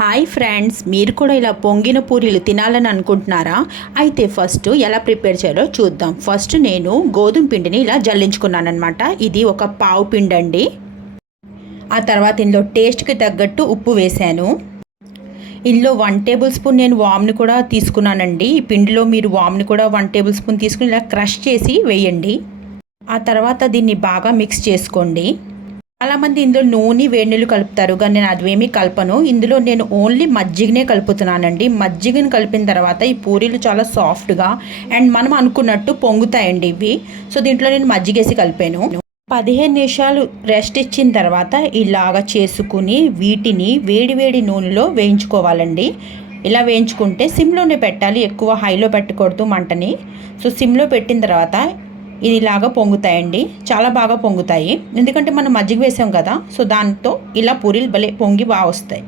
Hi friends, మీరు కూడా ఇలా పొంగిన పూరీలు తినాలని అనుకుంటున్నారా? అయితే ఫస్ట్ ఎలా ప్రిపేర్ చేయాలో చూద్దాం. ఫస్ట్ నేను గోధుమ పిండిని ఇలా జల్లించుకున్నానమాట. ఇది ఒక పావు పిండి అండి. ఆ తర్వాత ఇందులో టేస్ట్కి తగ్గట్టు ఉప్పు వేశాను. ఇందులో 1 టేబుల్ స్పూన్ నేను వామ్ని కూడా తీసుకున్నానండి. ఈ పిండిలో మీరు వామ్ని కూడా 1 టేబుల్ స్పూన్ తీసుకుని ఇలా క్రష్ చేసి వేయండి. ఆ తర్వాత దీన్ని బాగా మిక్స్ చేసుకోండి. చాలామంది ఇందులో నూనె వేడి నీళ్ళు కలుపుతారు, కానీ నేను అవేమీ కలపను. ఇందులో నేను ఓన్లీ మజ్జిగనే కలుపుతున్నానండి. మజ్జిగను కలిపిన తర్వాత ఈ పూరీలు చాలా సాఫ్ట్గా అండ్ మనం అనుకున్నట్టు పొంగుతాయండి ఇవి. సో దీంట్లో నేను మజ్జిగేసి కలిపాను. 15 నిమిషాలు రెస్ట్ ఇచ్చిన తర్వాత ఇలాగ చేసుకుని వీటిని వేడి వేడి నూనెలో వేయించుకోవాలండి. ఇలా వేయించుకుంటే సిమ్లోనే పెట్టాలి, ఎక్కువ హైలో పెట్టకూడదు మంటని. సో సిమ్లో పెట్టిన తర్వాత ఇది ఇలాగా పొంగుతాయండి, చాలా బాగా పొంగుతాయి. ఎందుకంటే మనం మజ్జిగ వేసాం కదా, సో దాంతో ఇలా పూరీలు భలే పొంగి బాగా వస్తాయి.